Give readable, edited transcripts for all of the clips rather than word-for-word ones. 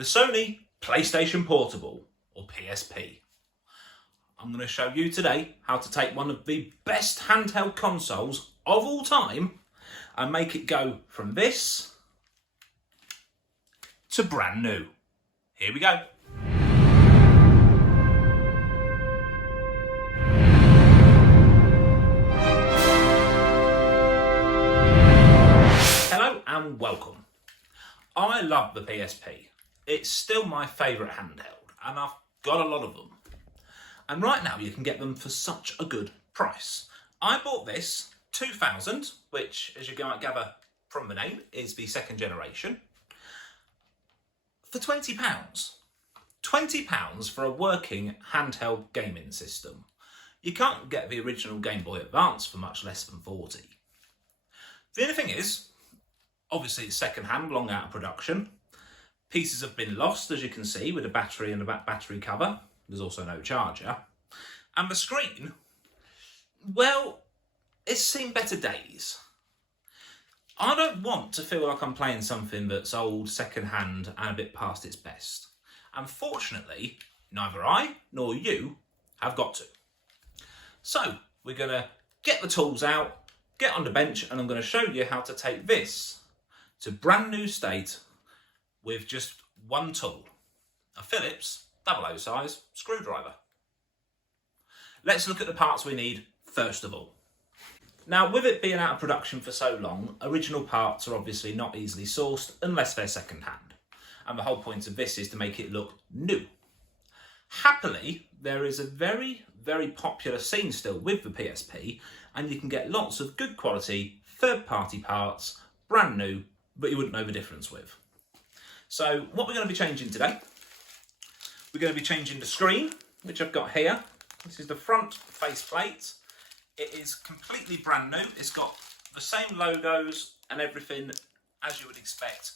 the Sony PlayStation Portable, or PSP. I'm going to show you today how to take one of the best handheld consoles of all time and make it go from this to brand new. Here we go. Hello and welcome. I love the PSP. It's still my favourite handheld and I've got a lot of them. And right now you can get them for such a good price. I bought this 2000, which as you might gather from the name is the second generation, for £20. £20 for a working handheld gaming system. You can't get the original Game Boy Advance for much less than 40. The only thing is, obviously it's second hand, long out of production. Pieces have been lost, as you can see, with a battery and a battery cover. There's also no charger. And the screen, well, it's seen better days. I don't want to feel like I'm playing something that's old, second hand, and a bit past its best. Unfortunately, neither I nor you have got to. So, we're going to get the tools out, get on the bench, and I'm going to show you how to take this to brand new state with just one tool, a Phillips 00 size screwdriver. Let's look at the parts we need first of all. Now, with it being out of production for so long, original parts are obviously not easily sourced unless they're second hand. And the whole point of this is to make it look new. Happily, there is a very, very popular scene still with the PSP, and you can get lots of good quality third-party parts, brand new, but you wouldn't know the difference with. So what we're going to be changing today, we're going to be changing the screen, which I've got here. This is the front faceplate. It is completely brand new. It's got the same logos and everything as you would expect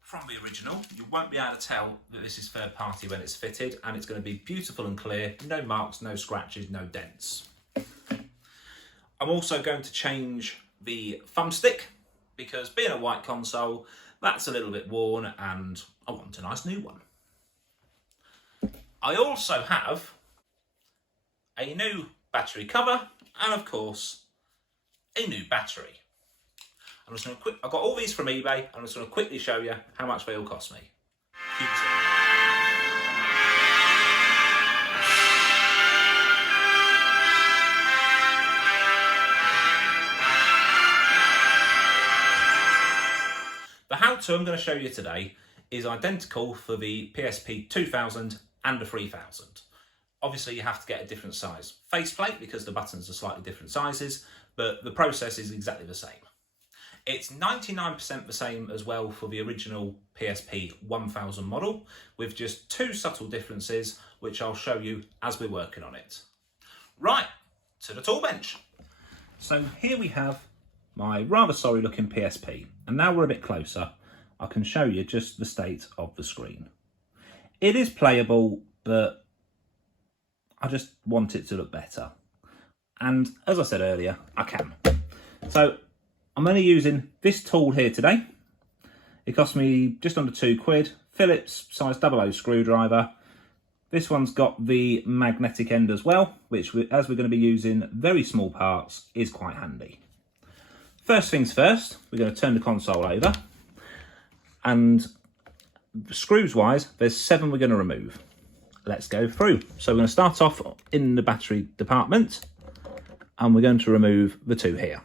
from the original. You won't be able to tell that this is third party when it's fitted, and it's going to be beautiful and clear. No marks, no scratches, no dents. I'm also going to change the thumbstick because being a white console, that's a little bit worn and I want a nice new one. I also have a new battery cover and of course a new battery. I've got all these from eBay. I'm just going to quickly show you how much they all cost me. The how-to I'm going to show you today is identical for the PSP 2000 and the 3000. Obviously you have to get a different size faceplate because the buttons are slightly different sizes, but the process is exactly the same. It's 99% the same as well for the original PSP 1000 model, with just two subtle differences, which I'll show you as we're working on it. Right, to the tool bench. So here we have my rather sorry looking PSP, and now we're a bit closer, I can show you just the state of the screen. It is playable, but I just want it to look better. And as I said earlier, I can. So I'm only using this tool here today. It cost me just under £2, Phillips size 00 screwdriver. This one's got the magnetic end as well, which as we're going to be using very small parts is quite handy. First things first, we're going to turn the console over, and screws wise, there's 7 we're going to remove. Let's go through. So we're going to start off in the battery department, and we're going to remove the 2 here.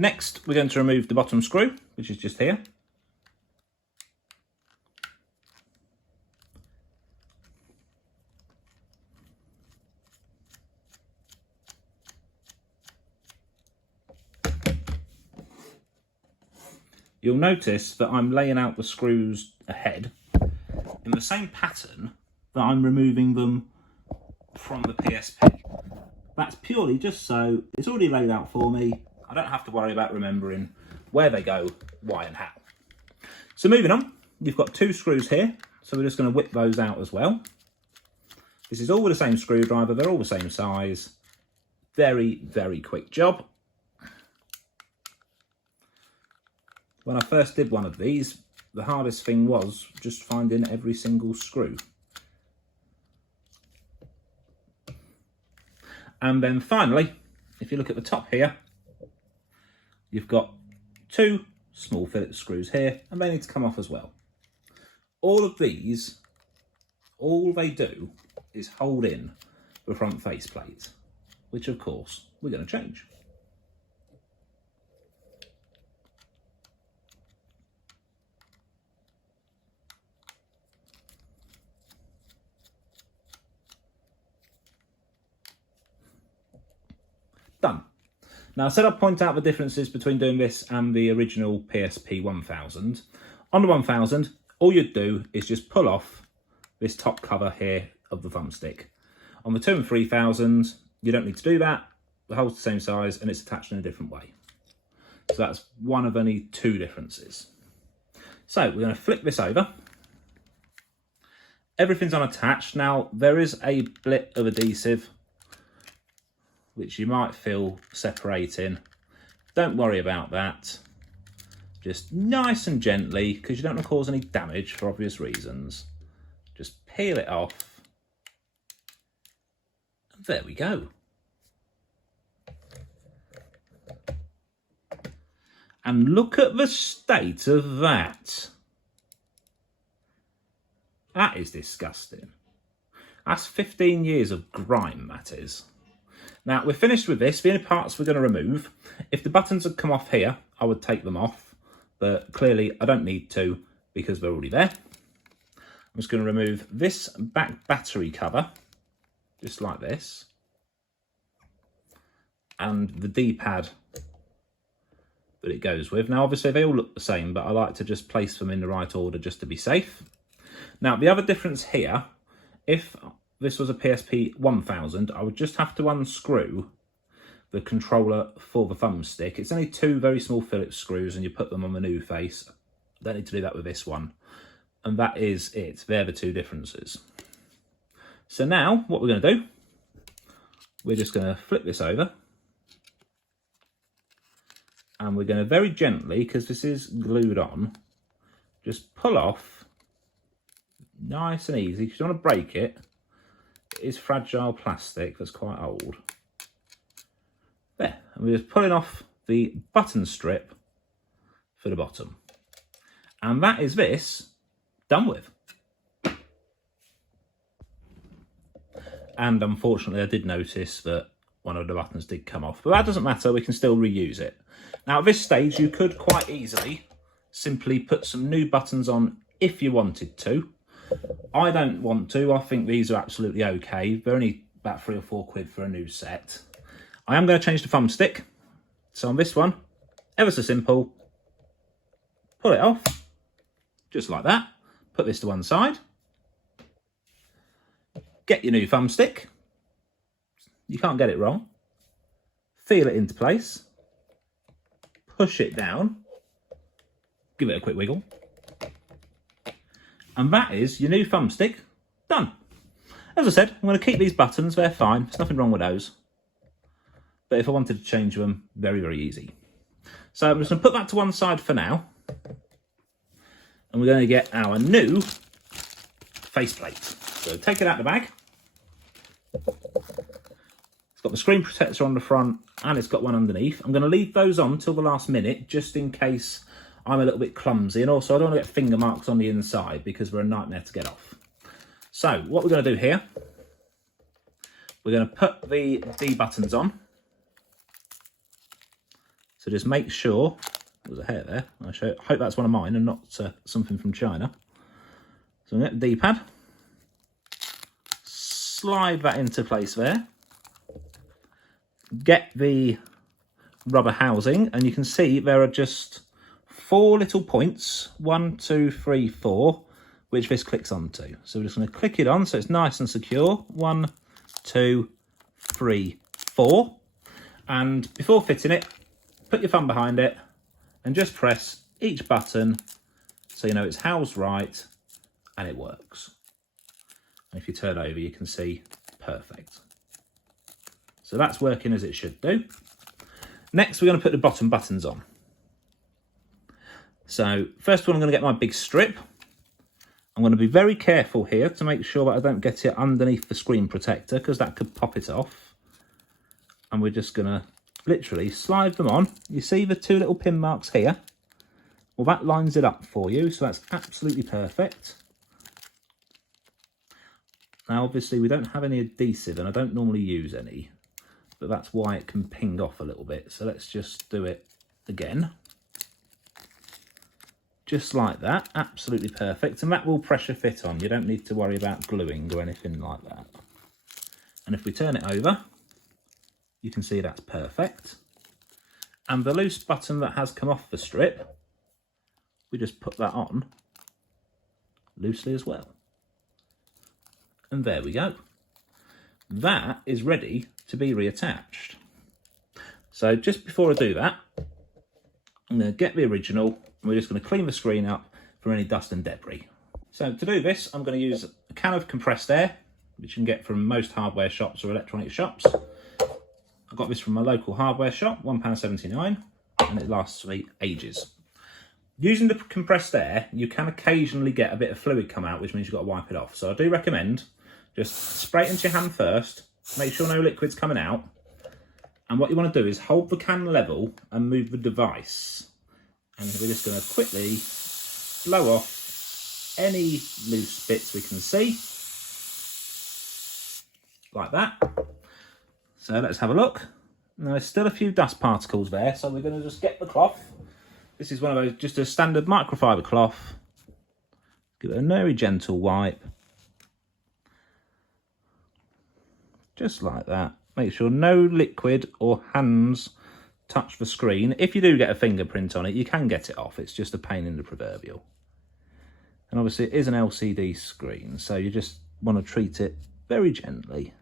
Next, we're going to remove the bottom screw, which is just here. You'll notice that I'm laying out the screws ahead in the same pattern that I'm removing them from the PSP. That's purely just so it's already laid out for me. I don't have to worry about remembering where they go, why and how. So moving on, you've got 2 screws here. So we're just going to whip those out as well. This is all with the same screwdriver. They're all the same size. Very, very quick job. When I first did one of these, the hardest thing was just finding every single screw. And then finally, if you look at the top here, you've got 2 small Phillips screws here, and they need to come off as well. All of these, all they do is hold in the front faceplate, which of course we're going to change. Done. Now, I said I'd point out the differences between doing this and the original PSP 1000. On the 1000, all you'd do is just pull off this top cover here of the thumbstick. On the 2 and 3000, you don't need to do that. The hole's the same size and it's attached in a different way. So that's one of only 2 differences. So we're going to flip this over. Everything's unattached. Now, there is a bit of adhesive which you might feel separating. Don't worry about that. Just nice and gently, because you don't want to cause any damage for obvious reasons. Just peel it off. And there we go. And look at the state of that. That is disgusting. That's 15 years of grime, that is. Now, we're finished with this. The only parts we're going to remove, if the buttons had come off here, I would take them off. But clearly, I don't need to because they're already there. I'm just going to remove this back battery cover, just like this. And the D-pad that it goes with. Now, obviously, they all look the same, but I like to just place them in the right order just to be safe. Now, the other difference here, if this was a PSP 1000, I would just have to unscrew the controller for the thumbstick. It's only 2 very small Phillips screws and you put them on the new face. I don't need to do that with this one. And that is it. They're the 2 differences. So now what we're going to do, we're just going to flip this over. And we're going to very gently, because this is glued on, just pull off nice and easy. Because you don't want to break it. It is fragile plastic that's quite old. There, and we're just pulling off the button strip for the bottom. And that is this done with. And unfortunately, I did notice that one of the buttons did come off, but that doesn't matter, we can still reuse it. Now at this stage, you could quite easily simply put some new buttons on if you wanted to. I don't want to. I think these are absolutely okay. They're only about £3 or £4 for a new set. I am going to change the thumbstick. So on this one, ever so simple, pull it off, just like that. Put this to one side. Get your new thumbstick. You can't get it wrong. Feel it into place. Push it down. Give it a quick wiggle. And that is your new thumbstick done. As I said, I'm going to keep these buttons, they're fine, there's nothing wrong with those. But if I wanted to change them, very, very easy. So I'm just going to put that to one side for now. And we're going to get our new faceplate. So take it out of the bag. It's got the screen protector on the front and it's got one underneath. I'm going to leave those on till the last minute, just in case I'm a little bit clumsy, and also I don't want to get finger marks on the inside because they're a nightmare to get off. So what we're going to do here, we're going to put the D buttons on. So just make sure, there's a hair there, I hope that's one of mine and not something from China. So I'm going to get the D-pad, slide that into place there, get the rubber housing, and you can see there are just 4 little points, 1, 2, 3, 4, which this clicks onto. So we're just going to click it on so it's nice and secure. 1, 2, 3, 4. And before fitting it, put your thumb behind it and just press each button so you know it's housed right and it works. And if you turn over, you can see perfect. So that's working as it should do. Next, we're going to put the bottom buttons on. So first of all, I'm going to get my big strip. I'm going to be very careful here to make sure that I don't get it underneath the screen protector, because that could pop it off. And we're just going to literally slide them on. You see the 2 little pin marks here? Well, that lines it up for you, so that's absolutely perfect. Now, obviously, we don't have any adhesive, and I don't normally use any, but that's why it can ping off a little bit. So let's just do it again. Just like that, absolutely perfect. And that will pressure fit on. You don't need to worry about gluing or anything like that. And if we turn it over, you can see that's perfect. And the loose button that has come off the strip, we just put that on loosely as well. And there we go. That is ready to be reattached. So just before I do that, I'm going to get the original. We're just going to clean the screen up for any dust and debris. So to do this, I'm going to use a can of compressed air, which you can get from most hardware shops or electronic shops. I got this from my local hardware shop, £1.79, and it lasts me ages. Using the compressed air, you can occasionally get a bit of fluid come out, which means you've got to wipe it off. So I do recommend just spray it into your hand first, make sure no liquid's coming out. And what you want to do is hold the can level and move the device. And we're just going to quickly blow off any loose bits we can see. Like that. So let's have a look. Now, there's still a few dust particles there, so we're going to just get the cloth. This is one of those, just a standard microfiber cloth. Give it a very gentle wipe. Just like that. Make sure no liquid or hands touch the screen. If you do get a fingerprint on it, you can get it off. It's just a pain in the proverbial. And obviously it is an LCD screen, so you just want to treat it very gently.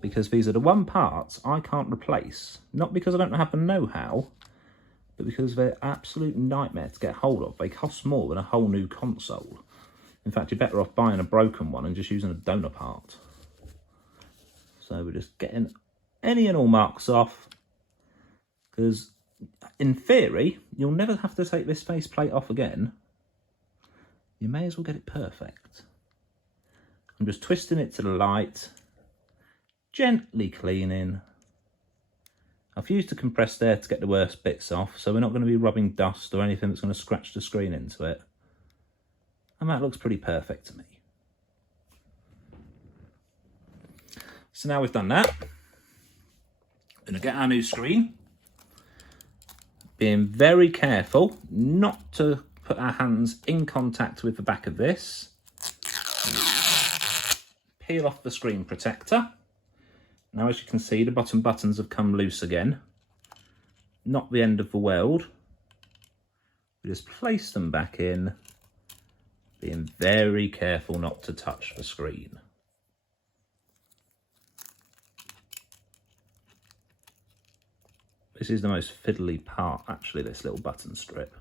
Because these are the one parts I can't replace. Not because I don't have the know-how, but because they're absolute nightmare to get hold of. They cost more than a whole new console. In fact, you're better off buying a broken one and just using a donor part. So we're just getting any and all marks off, because in theory, you'll never have to take this faceplate off again. You may as well get it perfect. I'm just twisting it to the light, gently cleaning. I've used the compressed air to get the worst bits off, so we're not going to be rubbing dust or anything that's going to scratch the screen into it. And that looks pretty perfect to me. So now we've done that, we're going to get our new screen. Being very careful not to put our hands in contact with the back of this. Peel off the screen protector. Now, as you can see, the bottom buttons have come loose again. Not the end of the world. We just place them back in, being very careful not to touch the screen. This is the most fiddly part, actually, this little button strip.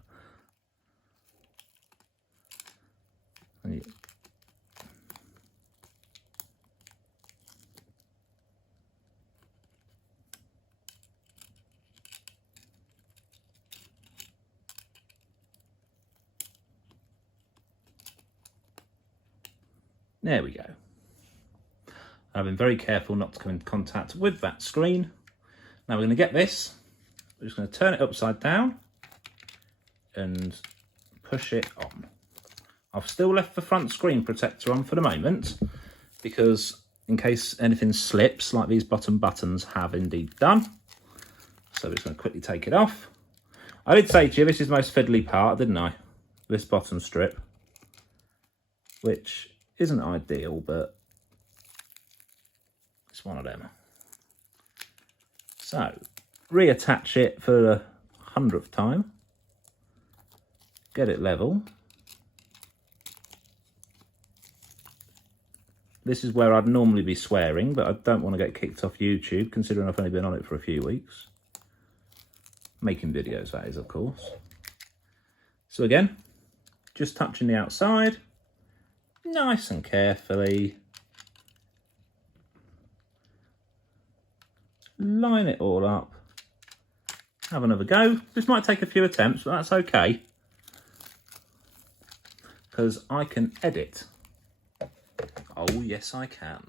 There we go. I've been very careful not to come in contact with that screen. Now we're going to get this. We're just going to turn it upside down and push it on. I've still left the front screen protector on for the moment, because in case anything slips, like these bottom buttons have indeed done. So we're just going to quickly take it off. I did say to you, this is the most fiddly part, didn't I? This bottom strip, which isn't ideal, but it's one of them. So, reattach it for the 100th time. Get it level. This is where I'd normally be swearing, but I don't want to get kicked off YouTube, considering I've only been on it for a few weeks. Making videos, that is, of course. So again, just touching the outside, nice and carefully. Line it all up. Have another go. This might take a few attempts, but that's okay, because I can edit. Oh yes, I can.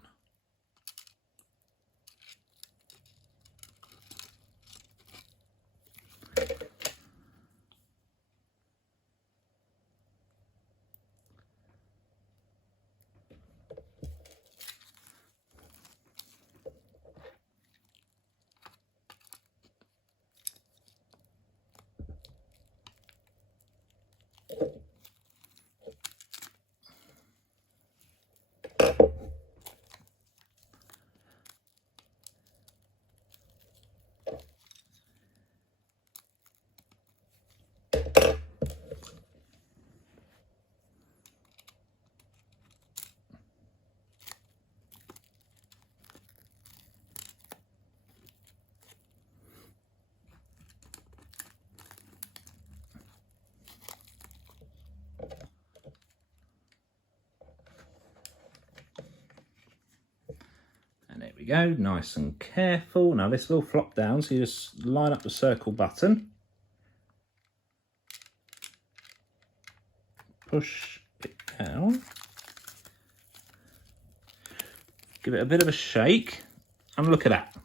There we go, nice and careful. Now this will flop down, so you just line up the circle button, push it down, give it a bit of a shake, and look at that.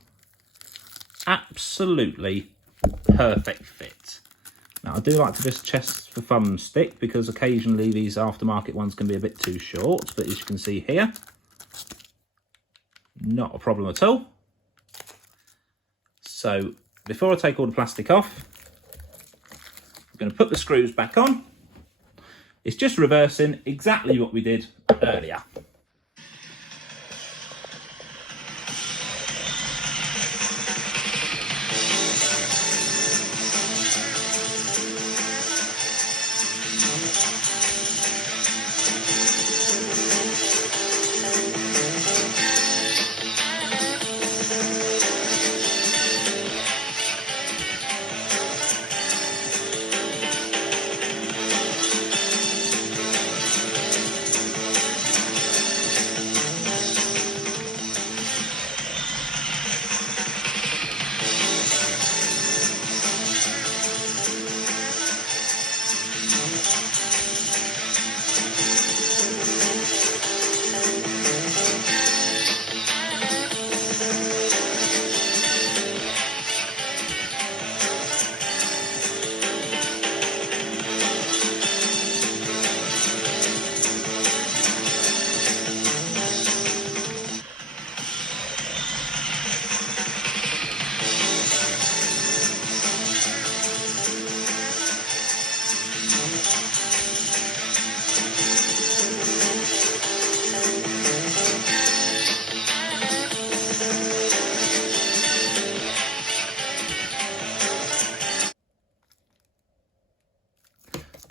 Absolutely perfect fit. Now I do like to just test the thumbstick, because occasionally these aftermarket ones can be a bit too short, but as you can see here, not a problem at all. So before I take all the plastic off, I'm going to put the screws back on. It's just reversing exactly what we did earlier.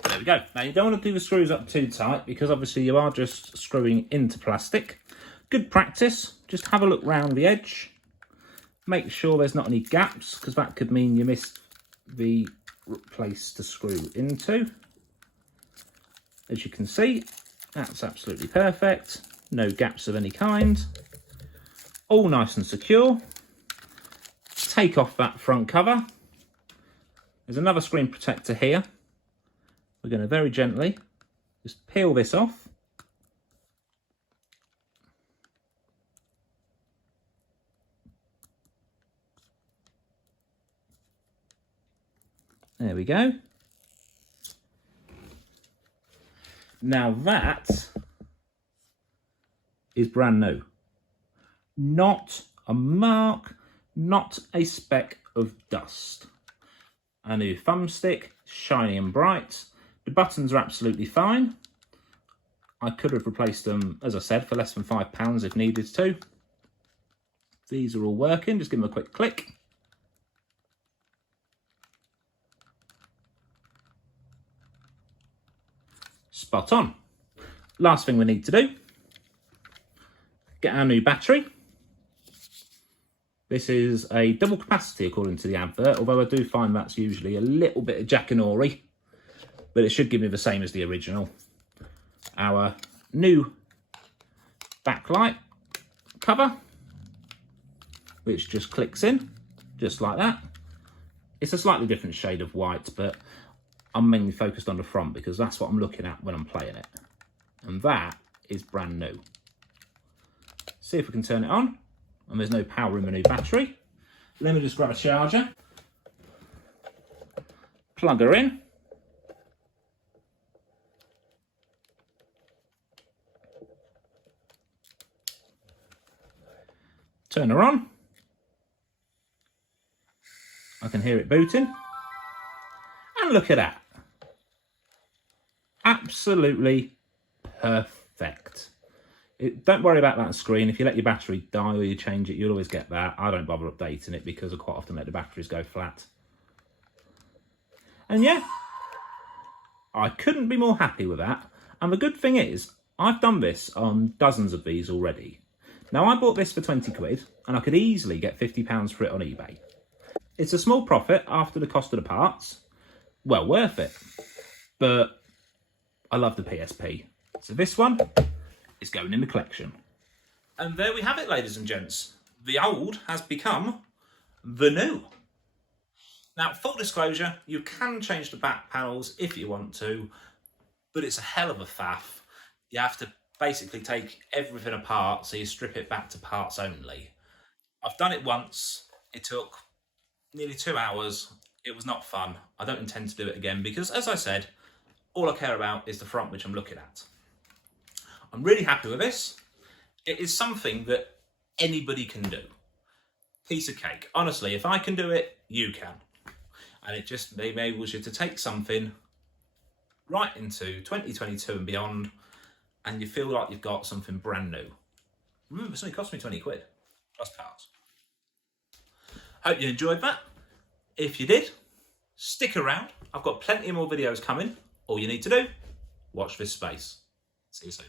There we go. Now you don't want to do the screws up too tight, because obviously you are just screwing into plastic. Good practice, just have a look round the edge. Make sure there's not any gaps, because that could mean you missed the place to screw into. As you can see, that's absolutely perfect. No gaps of any kind. All nice and secure. Take off that front cover. There's another screen protector here. We're going to very gently just peel this off. There we go. Now that is brand new. Not a mark, not a speck of dust. A new thumbstick, shiny and bright. The buttons are absolutely fine. I could have replaced them, as I said, for less than £5 if needed to. These are all working, just give them a quick click. Spot on. Last thing we need to do get our new battery. This is a double capacity according to the advert, although I do find that's usually a little bit of jackanori, but it should give me the same as the original. Our new backlight cover, which just clicks in, just like that. It's a slightly different shade of white, but I'm mainly focused on the front because that's what I'm looking at when I'm playing it. And that is brand new. See if we can turn it on. And there's no power in the new battery. Let me just grab a charger. Plug her in. Turn her on. I can hear it booting. And look at that. Absolutely perfect. Don't worry about that screen. If you let your battery die or you change it, you'll always get that. I don't bother updating it because I quite often let the batteries go flat. And yeah, I couldn't be more happy with that. And the good thing is, I've done this on dozens of these already. Now, I bought this for 20 quid and I could easily get £50 for it on eBay. It's a small profit after the cost of the parts. Well worth it. But I love the PSP. So this one is going in the collection. And there we have it, ladies and gents. The old has become the new. Now, full disclosure, you can change the back panels if you want to, but it's a hell of a faff. You have to basically take everything apart, so you strip it back to parts only. I've done it once. It took nearly 2 hours. It was not fun. I don't intend to do it again because, as I said, all I care about is the front, which I'm looking at. I'm really happy with this. It is something that anybody can do. Piece of cake. Honestly, if I can do it, you can. And it just enables you to take something right into 2022 and beyond, and you feel like you've got something brand new. Remember, it's only cost me 20 quid, plus parts. Hope you enjoyed that. If you did, stick around. I've got plenty more videos coming. All you need to do, watch this space. See you soon.